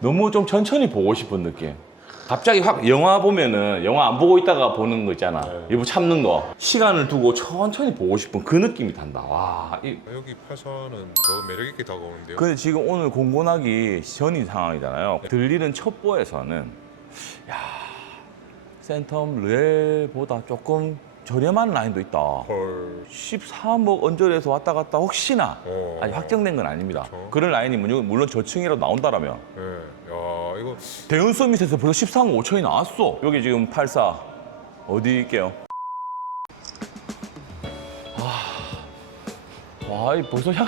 너무 좀 천천히 보고 싶은 느낌. 갑자기 확 영화 보면은 영화 안 보고 있다가 보는 거 있잖아. 네. 일부 참는 거. 시간을 두고 천천히 보고 싶은 그 느낌이 단다. 와. 이, 여기 8사는 더 매력 있게 다가오는데요. 근데 지금 오늘 공곤하기 전인 상황이잖아요. 들리는 첩보에서는 야 센텀 르엘보다 조금 저렴한 라인도 있다. 헐. 13억 언저리에서 왔다 갔다 혹시나 어. 아직 확정된 건 아닙니다. 그렇죠. 그런 라인이 물론 물론 저층이라도 나온다라면 예. 야, 이거 대운 서밋에서 벌써 13억 5천이 나왔어. 여기 지금 84 어디 있게요? 아, 와, 이 벌써 향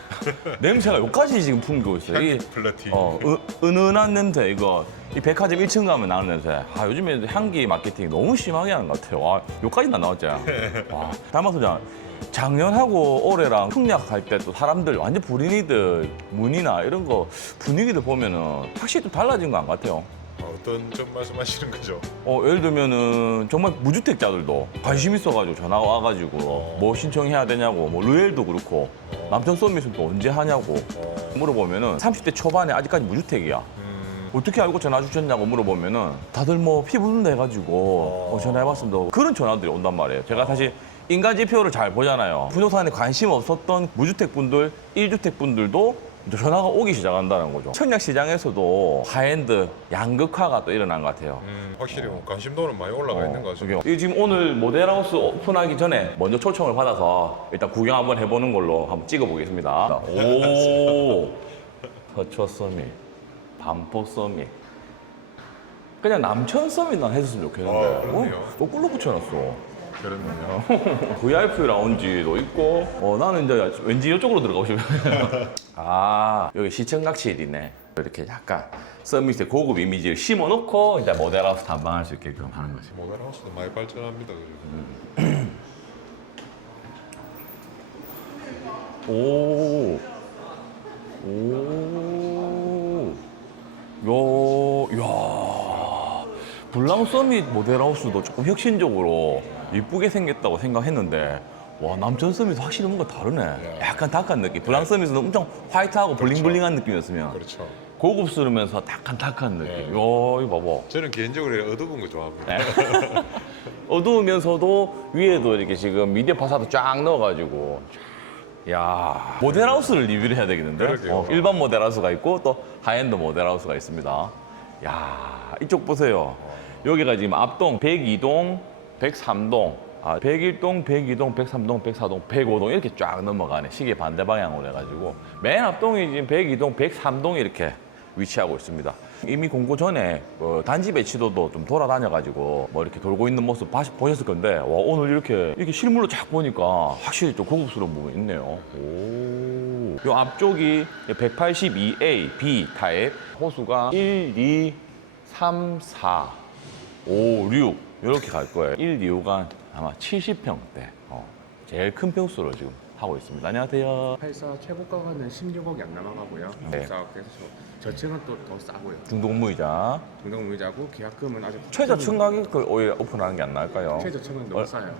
냄새가 여기까지 지금 풍기고 있어요. 이 플라티. 어, 은, 은은한 냄새 이거 이 백화점 1층 가면 나는 냄새. 아 요즘에 향기 마케팅 너무 심하게 하는 것 같아요. 와 여기까지 나 나왔지. 와 소장 작년하고 올해랑 풍약할 때 또 사람들 완전 불인이들 문이나 이런 거 분위기들 보면은 확실히 좀 달라진 거 안 같아요. 아, 어떤 점 말씀하시는 거죠? 어, 예를 들면은 정말 무주택자들도 관심 있어가지고 전화가 와가지고 뭐 신청해야 되냐고 뭐 루엘도 그렇고 남편 서밋은 또 언제 하냐고 어. 물어보면은 30대 초반에 아직까지 무주택이야. 음. 어떻게 알고 전화 주셨냐고 물어보면은 다들 뭐 피부는 해가지고 어, 전화해봤습니다. 그런 전화들이 온단 말이에요. 제가 사실 인간 지표를 잘 보잖아요. 부동산에 관심 없었던 무주택 분들, 1주택 분들도 이제 전화가 오기 시작한다는 거죠. 청약 시장에서도 하엔드 양극화가 또 일어난 것 같아요. 음, 확실히 뭐 관심도는 많이 올라가 있는 것 같습니다. 이 지금 오늘 모델하우스 오픈하기 전에 먼저 초청을 받아서 일단 구경 한번 해보는 걸로 한번 찍어보겠습니다. 오, 서초 서밋, 반포 서밋. 그냥 남천 서밋만 해줬으면 좋겠는데. 아, 그렇네요. 어? 또 꿀로 붙여놨어. 그렇네요. VIP 라운지도 있고, 어, 나는 이제 왠지 이쪽으로 들어가고 싶어요. 아, 여기 시청각실이네. 이렇게 약간 서밋의 고급 이미지를 심어놓고 이제 모델하우스 탐방할 수 있게끔 하는 거지. 모델하우스도 많이 발전합니다. 그리고. 오. 오. 야, 야. 블랑 서밋 모델하우스도 조금 혁신적으로 이쁘게 생겼다고 생각했는데 와 남천 서밋 확실히 뭔가 다르네. 약간 탁한 느낌. 블랑 서밋은 엄청 화이트하고 블링블링한 느낌이었으면 그렇죠. 고급스러우면서 탁한 탁한 느낌. 네. 야, 이거 봐봐. 저는 개인적으로 어두운 거 좋아합니다. 네. 어두우면서도 위에도 이렇게 지금 미디어 파사도 쫙 넣어가지고 야. 모델하우스를 리뷰를 해야 되겠는데? 그러게요. 어, 일반 모델하우스가 있고 또 하이엔드 모델하우스가 있습니다. 야 이쪽 보세요. 여기가 지금 앞동 102동 103동. 아, 101동, 102동, 103동, 104동, 105동 이렇게 쫙 넘어가네. 시계 반대 방향으로 해가지고. 맨 앞동이 지금 102동, 103동이 이렇게 위치하고 있습니다. 이미 공고 전에 어, 단지 배치도도 좀 돌아다녀가지고 뭐 이렇게 돌고 있는 모습 봐- 보셨을 건데 와, 오늘 이렇게 이렇게 실물로 쫙 보니까 확실히 좀 고급스러운 부분이 있네요. 오. 요 앞쪽이 182A B 타입 호수가 1, 2, 3, 4, 5, 6 이렇게 갈 거예요. 1, 2호가 아마 70평대 어, 제일 큰 평수로 지금 하고 있습니다. 안녕하세요. 84 최고가는 16억이 안 남아가고요. 네. 그래서 저층은 또 더 싸고요. 중동무이자 중동무이자고 계약금은 아직 최저층 가격을 오히려 오픈하는 게 안 나을까요? 최저층은 너무 어, 싸요.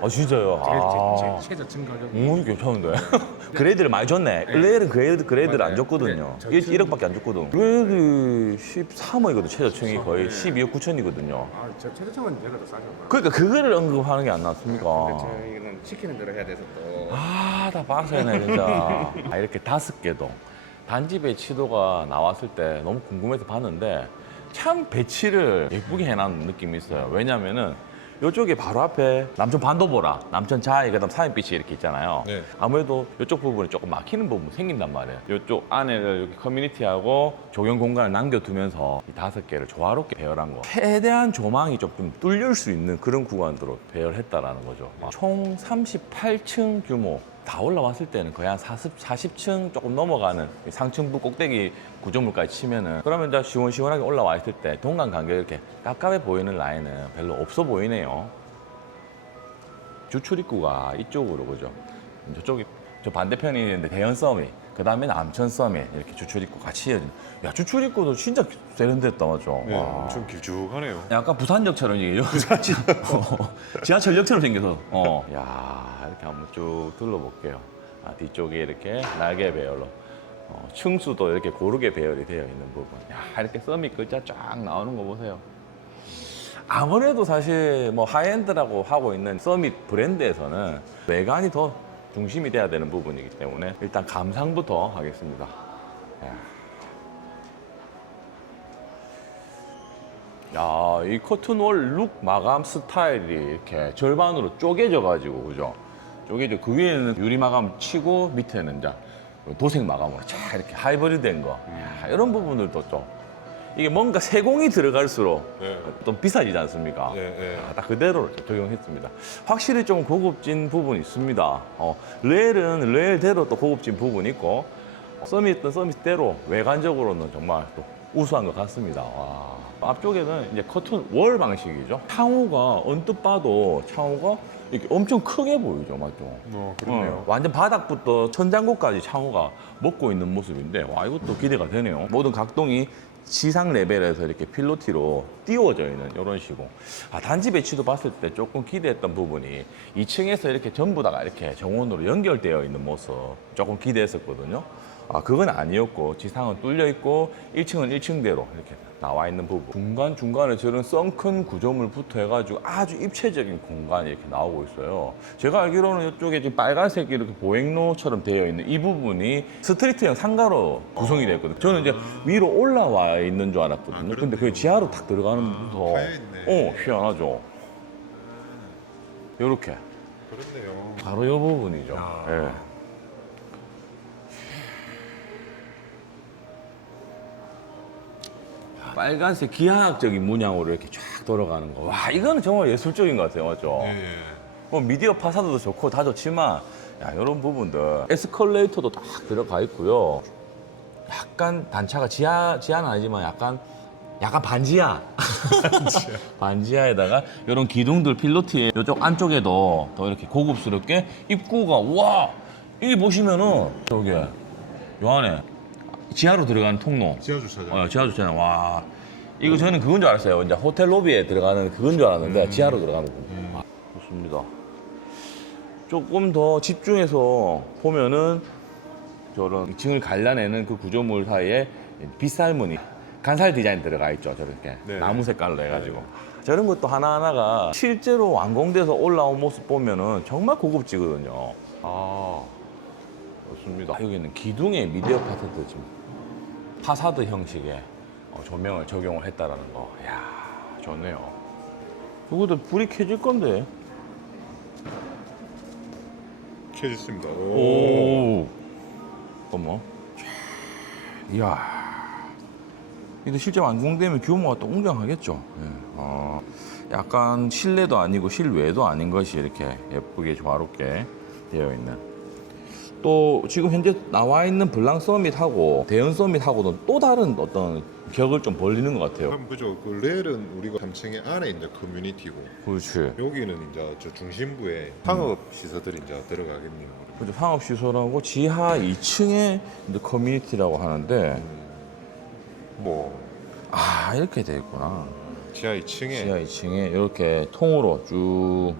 아 진짜요? 제일 아. 제, 제, 최저층 가격이 오, 괜찮은데? 그레이드를 많이 줬네. 레일은 그레이드, 그레이드를 안. 줬거든요. 근데 1, 저층- 1억밖에 안 줬거든. 그레이드 13억이거든, 최저층이 거의 네. 12억 9천이거든요. 아, 저 최저층은 제가 더 싸죠. 그러니까 그거를 언급하는 게 안 나왔습니까? 근데 저희는 치킨을 들어야 돼서 또 아, 다 빡세네, 진짜. 아, 이렇게 다섯 개도. 단지 배치도가 나왔을 때 너무 궁금해서 봤는데 참 배치를 예쁘게 해놓은 느낌이 있어요. 왜냐면은 이쪽에 바로 앞에 남천 반도보라, 남천 자이, 그다음 사인빛이 이렇게 있잖아요. 네. 아무래도 이쪽 부분이 조금 막히는 부분이 생긴단 말이에요. 이쪽 안에를 이렇게 커뮤니티하고 조경 공간을 남겨두면서 이 다섯 개를 조화롭게 배열한 거. 최대한 조망이 조금 뚫릴 수 있는 그런 구간으로 배열했다라는 거죠. 총 38층 규모. 다 올라왔을 때는 거의 한 40, 40층 조금 넘어가는 이 상층부 꼭대기 구조물까지 치면은 그러면 이제 시원시원하게 올라와 있을 때 동간 간격이 이렇게 깝깝해 보이는 라인은 별로 없어 보이네요. 주출 입구가 이쪽으로 그죠? 저쪽이 저 반대편이 있는데 대연 서밋, 그 다음에 남천 서밋 이렇게 주출 입구 같이 이어진. 야 주출 입구도 진짜 세련됐다 맞죠? 네, 와. 엄청 길쭉하네요. 약간 부산역처럼 이게 지하철, 지하철역처럼 생겨서 어. 야 이렇게 한번 쭉 둘러볼게요. 아, 뒤쪽에 이렇게 날개 배열로 어, 층수도 이렇게 고르게 배열이 되어 있는 부분. 야, 이렇게 서밋 글자 쫙 나오는 거 보세요. 아무래도 사실 뭐 하이엔드라고 하고 있는 서밋 브랜드에서는 외관이 더 중심이 돼야 되는 부분이기 때문에 일단 감상부터 하겠습니다. 야, 이 커튼월 룩 마감 스타일이 이렇게 절반으로 쪼개져 가지고 그죠? 쪼개져 그 위에는 유리 마감 치고 밑에는 이제 도색 마감으로 쫙 이렇게 하이브리드된 거. 야, 이런 부분들도 좀 이게 뭔가 세공이 들어갈수록 네. 좀 비싸지지 않습니까? 예, 예. 아, 딱 그대로 적용했습니다. 확실히 좀 고급진 부분이 있습니다. 어, 레일은 레일대로 또 고급진 부분이 있고 서밋은 서밋대로 외관적으로는 정말 또 우수한 것 같습니다. 와. 앞쪽에는 이제 커튼 월 방식이죠. 창호가 언뜻 봐도 창호가 이렇게 엄청 크게 보이죠, 맞죠? 어, 그렇네요. 어, 완전 바닥부터 천장고까지 창호가 먹고 있는 모습인데 와 이것도 기대가 되네요. 모든 각동이 지상 레벨에서 이렇게 필로티로 띄워져 있는 이런 식으로 아, 단지 배치도 봤을 때 조금 기대했던 부분이 2층에서 이렇게 전부 다가 이렇게 정원으로 연결되어 있는 모습 조금 기대했었거든요. 아 그건 아니었고 지상은 뚫려 있고 1층은 1층대로 이렇게 나와 있는 부분 중간 중간에 저런 썬큰 구조물부터 해가지고 아주 입체적인 공간이 이렇게 나오고 있어요. 제가 알기로는 이쪽에 지금 빨간색 이렇게 보행로처럼 되어 있는 이 부분이 스트리트형 상가로 구성이 되어 있거든요. 저는 이제 위로 올라와 있는 줄 알았거든요. 근데 그게 지하로 탁 들어가는 더 파여있네. 어 희한하죠. 이렇게 그렇네요. 바로 이 부분이죠. 야. 예. 빨간색 기하학적인 문양으로 이렇게 쫙 돌아가는 거. 와, 이거는 정말 예술적인 것 같아요. 맞죠? 예, 예. 뭐 미디어 파사드도 좋고 다 좋지만 야, 이런 부분들 에스컬레이터도 딱 들어가 있고요. 약간 단차가 지하 지하는 아니지만 약간 약간 반지하 반지하에다가 이런 기둥들 필로티에 이쪽 안쪽에도 더 이렇게 고급스럽게 입구가 와 이게 보시면은 저기 요 안에 지하로 들어가는 통로 지하 주차장. 어, 지하 주차장. 와. 이거 저는 그건 줄 알았어요. 이제 호텔 로비에 들어가는 그건 줄 알았는데 지하로 들어가는 거. 아, 좋습니다. 조금 더 집중해서 보면은 저런 2층을 갈라내는 그 구조물 사이에 빗살무늬 간살 디자인 들어가 있죠. 저렇게 네. 나무 색깔로 해가지고 저런 것도 하나하나가 실제로 완공돼서 올라온 모습 보면은 정말 고급지거든요. 아 좋습니다. 여기는 기둥에 미디어 파트도 지금 파사드 형식의 어, 조명을 적용을 했다라는 거. 이야, 좋네요. 이것도 불이 켜질 건데. 켜졌습니다. 오. 오. 어머. 이야. 근데 실제 완공되면 규모가 또 웅장하겠죠. 예. 어, 약간 실내도 아니고 실외도 아닌 것이 이렇게 예쁘게 조화롭게 되어 있는. 또 지금 현재 나와 있는 블랑 서밋하고 대연 서밋하고는 또 다른 어떤 격을 좀 벌리는 것 같아요. 그럼 그죠. 그 레일은 우리가 3층에 안에 이제 커뮤니티고 그렇지. 여기는 이제 저 중심부에 상업 시설들이 이제 들어가겠네요. 그죠. 상업시설하고 지하 2층에 이제 커뮤니티라고 하는데, 뭐 아, 이렇게 돼 있구나. 지하 2층에 지하 2층에 이렇게 통으로 쭉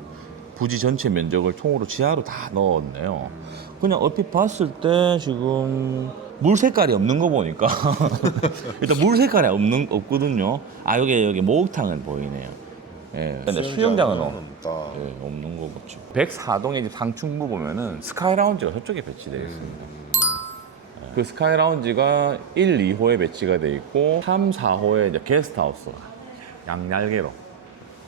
부지 전체 면적을 통으로 지하로 다 넣었네요. 그냥 얼핏 봤을 때 지금 물 색깔이 없는 거 보니까 일단 물 색깔이 없는 없거든요. 아 여기 여기 목욕탕은 보이네요. 예. 근데 수영장은 없, 없다. 예, 없는 거 같죠. 104동의 상층부 보면은 스카이 라운지가 저쪽에 배치되어 있습니다. 그 스카이 라운지가 1, 2호에 배치가 돼 있고 3, 4호에 이제 게스트하우스가 양날개로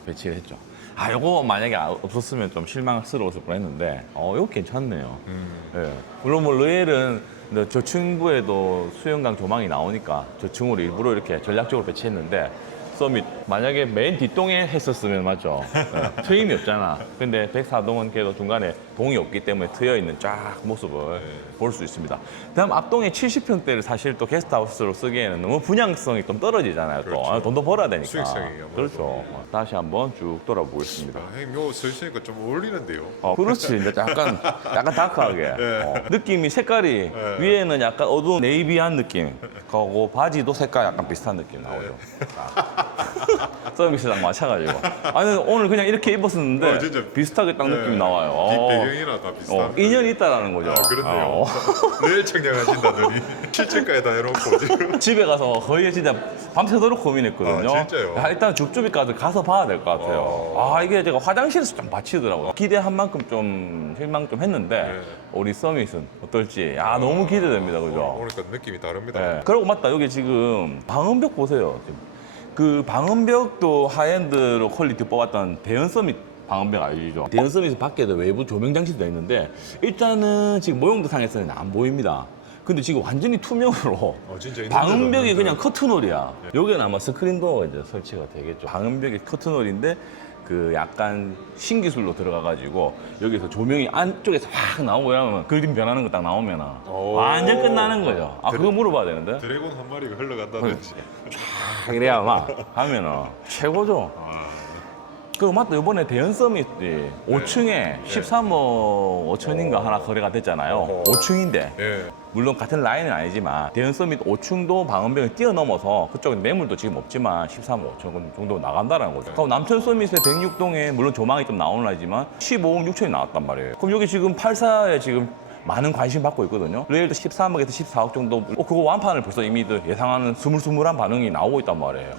배치를 했죠. 아, 요거 만약에 아- 없었으면 좀 실망스러웠을 뻔했는데, 어, 이거 괜찮네요. 음. 예. 물론 뭐 르엘은 근데 저층부에도 수영강 조망이 나오니까 저층으로 일부러 이렇게 전략적으로 배치했는데 서밋 만약에 맨 뒷동에 했었으면 맞죠 예. 트임이 없잖아 근데 104동은 그래도 중간에 동이 없기 때문에 트여 있는 쫙 모습을 볼 수 있습니다 다음 앞동에 70평대를 사실 또 게스트하우스로 쓰기에는 너무 분양성이 좀 떨어지잖아요 또 그렇죠. 아, 돈도 벌어야 되니까 수익성이 아무래도. 그렇죠 다시 한번 쭉 돌아보겠습니다 아, 형님 요거 쓰시니까 좀 어울리는데요. 어, 그렇지. 이제 약간, 약간 다크하게. 어, 느낌이, 색깔이 위에는 약간 어두운 네이비한 느낌. 그리고 바지도 색깔 약간 비슷한 느낌 나오죠. 아. 서비스랑 맞춰가지고. 아니 오늘 그냥 이렇게 입었었는데 어, 진짜. 비슷하게 딱 느낌이 네. 나와요. 뒷 어, 다 비슷한. 어, 인연이 있다라는 거죠. 아 그렇네요. 어. 내일 청량하신다더니 실제까지 다 해놓고 지금. 집에 가서 거의 진짜 밤새도록 고민했거든요. 아, 진짜요? 야, 일단 줍줍이까지 가서 봐야 될 것 같아요. 어. 아 이게 제가 화장실에서 좀 받치더라고요. 기대한 만큼 좀 실망 좀 했는데 네. 우리 서밋은 어떨지 야 너무 기대됩니다, 그죠? 오니까 느낌이 다릅니다. 네. 그리고 맞다 여기 지금 방음벽 보세요. 지금. 그 방음벽도 하이엔드로 퀄리티 뽑았던 대연 서밋 방음벽 아시죠? 대연 서밋 밖에도 외부 조명 장치도 있는데 일단은 지금 모형도 상에서는 안 보입니다. 근데 지금 완전히 투명으로 어, 진짜 방음벽이. 그냥 커튼홀이야. 여기는 아마 스크린 도어가 이제 설치가 되겠죠. 방음벽이 커튼홀인데 그 약간 신기술로 들어가가지고 여기서 조명이 안쪽에서 확 나오고 이러면 그림 변하는 거 딱 나오면 오. 완전 끝나는 거죠. 아 그거 물어봐야 되는데. 드래곤 한 마리가 흘러간다든지. 딱 이래야 막 하면은 최고죠. 아, 그 맞다 이번에 대연 서밋이 5층에 13억 5천인가 하나 거래가 됐잖아요. 어허. 5층인데 예. 물론 같은 라인은 아니지만 대연 서밋 5층도 방음벽을 뛰어넘어서 그쪽에 매물도 지금 없지만 13억 5천 정도 나간다는 거죠. 그럼 남천 서밋의 106동에 물론 조망이 좀 나오는 하지만 15억 6천이 나왔단 말이에요. 그럼 여기 지금 84에 지금 많은 관심 받고 있거든요. 레일도 13억에서 14억 정도. 어, 그거 완판을 벌써 이미 예상하는 스물스물한 반응이 나오고 있단 말이에요.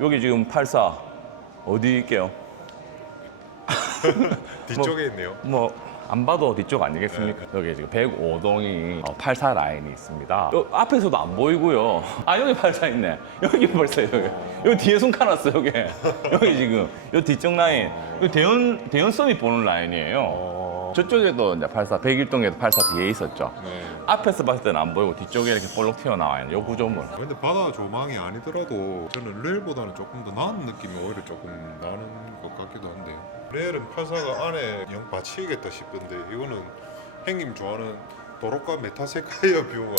여기 지금 84 어디 있게요? 뒤쪽에 있네요. 뭐 안 봐도 뒤쪽 아니겠습니까? 여기 지금 105동이 84 라인이 있습니다. 요 앞에서도 안 보이고요. 아 여기 84 있네. 여기 벌써 여기. 여기 뒤에 손 깔았어 여기. 여기 지금 요 뒤쪽 라인. 요 대연 대연 썸이 보는 라인이에요. 어. 저쪽에도 이제 84 101동에도 84 뒤에 있었죠. 네. 앞에서 봤을 때는 안 보이고 뒤쪽에 이렇게 볼록 튀어나와 있는 요 구조물. 근데 바다 조망이 아니더라도 저는 레일보다는 조금 더 나은 느낌이 오히려 조금 나는 것 같기도 한데요. 레일은 84가 안에 영 받치겠다 싶은데 이거는 형님 좋아하는 도로가 메타세카이어 뷰가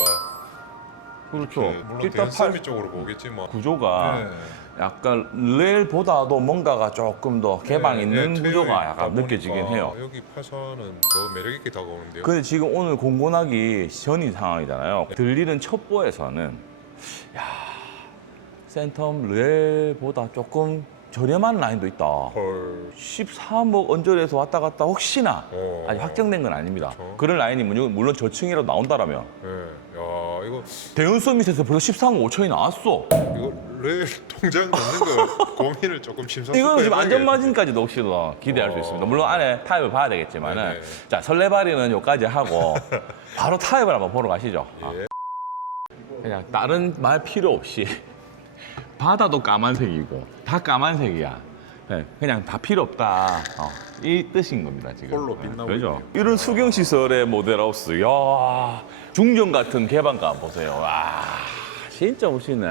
그렇죠. 네, 물론 일단 8 쪽으로 보겠지만 구조가 네. 약간 레일보다도 뭔가가 조금 더 개방 네, 있는 네, 구조가 약간 느껴지긴 해요. 여기 84는 더 매력 있게 다가오는데요. 근데 지금 오늘 공고나기 전인 상황이잖아요. 네. 들리는 첩보에서는 야 센텀 레일보다 조금 저렴한 라인도 있다. 헐. 13억 언저리에서 왔다 갔다 혹시나 어. 아직 확정된 건 아닙니다. 그렇죠. 그런 라인이 물론 물론 저층이라도 나온다라면 네. 야 이거 대연 서밋에서 벌써 13억 5천이 나왔어. 이거 레일 통장 넣는 거 고민을 조금 심사숙고해. 이거는 지금. 안전마진까지도 혹시도 기대할 수 어. 있습니다. 물론 안에 타입을 봐야 되겠지만은 네네. 자 설레발이는 여기까지 하고 바로 타입을 한번 보러 가시죠. 아. 예. 그냥 다른 말 필요 없이 바다도 까만색이고 다 까만색이야. 네, 그냥 다 필요 없다. 어, 이 뜻인 겁니다 지금. 홀로 빛나고 그죠? 이런 수경 시설의 모델하우스, 야 중전 같은 개방감 보세요. 와 진짜 멋있네.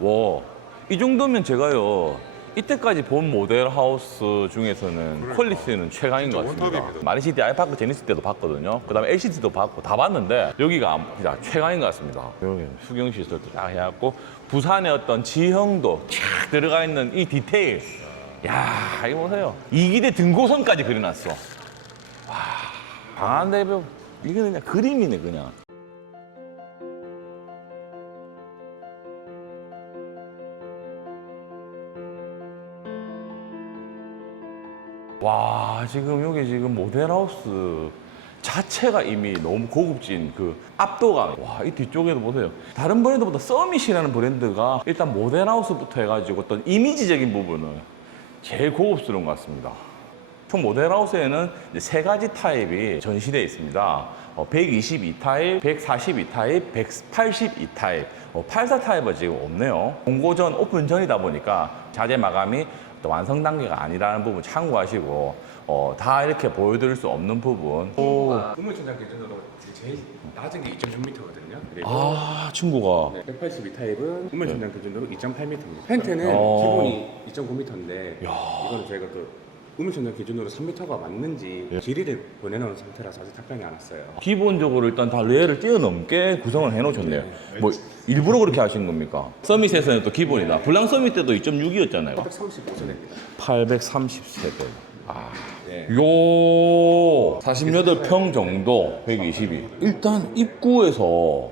와, 이 정도면 제가요. 이때까지 본 모델 하우스 중에서는 그러니까. 퀄리티는 최강인 것 같습니다. 마리시티 아이파크 제니스 때도 봤거든요. 그다음에 LCT도 봤고 다 봤는데 여기가 진짜 최강인 것 같습니다. 여기 수경 시설도 딱 해갖고 부산의 어떤 지형도 쫙 들어가 있는 이 디테일. 야 이거 보세요. 이기대 등고선까지 그려놨어. 와 방한 대표 이거 그냥 그림이네 그냥. 와 지금 여기 지금 모델하우스 자체가 이미 너무 고급진 그 압도감 와 이 뒤쪽에도 보세요 다른 브랜드보다 서밋이라는 브랜드가 일단 모델하우스부터 해가지고 어떤 이미지적인 부분은 제일 고급스러운 것 같습니다 총 모델하우스에는 세 가지 타입이 전시되어 있습니다. 122 타입, 142 타입, 182 타입. 84 타입은 지금 없네요. 공고 전, 오픈 전이다 보니까 자재 마감이 또 완성 단계가 아니라는 부분 참고하시고 어, 다 이렇게 보여드릴 수 없는 부분. 오. 우물천장 기준으로 제일 낮은 게 2.6m거든요. 그리고 아, 친구가. 네, 182 타입은 우물천장 기준으로 2.8m입니다. 펜트는 어. 기본이 2.9m인데 이거는 저희가 또 우물천장 기준으로 3m가 맞는지 질의를 보내놓은 상태라서 아직 답변이 안 왔어요. 기본적으로 일단 다 레일을 뛰어넘게 구성을 해놓으셨네요. 뭐 일부러 그렇게 하신 겁니까? 서밋에서는 또 기본이다. 블랑 서밋 때도 2.6이었잖아요. 835세대입니다. 830세대. 아. 네. 요 48평 정도 122. 일단 입구에서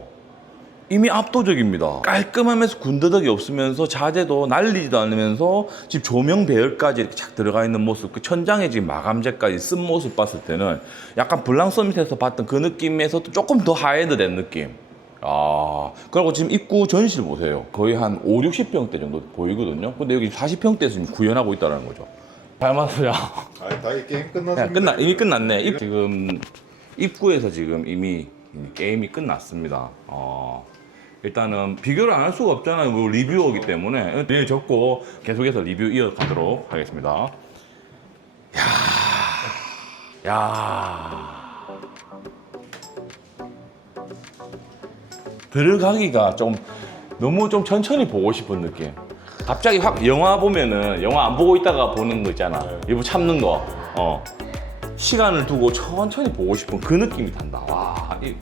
이미 압도적입니다. 깔끔하면서 군더더기 없으면서 자재도 날리지도 않으면서 지금 조명 배열까지 이렇게 착 들어가 있는 모습, 그 천장에 지금 마감재까지 쓴 모습 봤을 때는 약간 블랑 서밋에서 봤던 그 느낌에서도 조금 더 하이엔드 된 느낌. 아, 그리고 지금 입구 전실 보세요. 거의 한 5, 60평대 정도 보이거든요. 근데 여기 40평대에서 지금 구현하고 있다는 거죠. 잘 맞아요. 아니 다이 게임 끝났습니다. 야, 끝나 이미 끝났네. 입- 지금 입구에서 지금 이미 게임이 끝났습니다. 어, 일단은 비교를 안 할 수가 없잖아요. 뭐 리뷰어기 때문에 내일 적고 계속해서 리뷰 이어가도록 하겠습니다. 야, 야. 들어가기가 좀 너무 좀 천천히 보고 싶은 느낌. 갑자기 확 영화 보면은 영화 안 보고 있다가 보는 거 있잖아. 일부 참는 거. 어. 시간을 두고 천천히 보고 싶은 그 느낌이 단다. 와, 이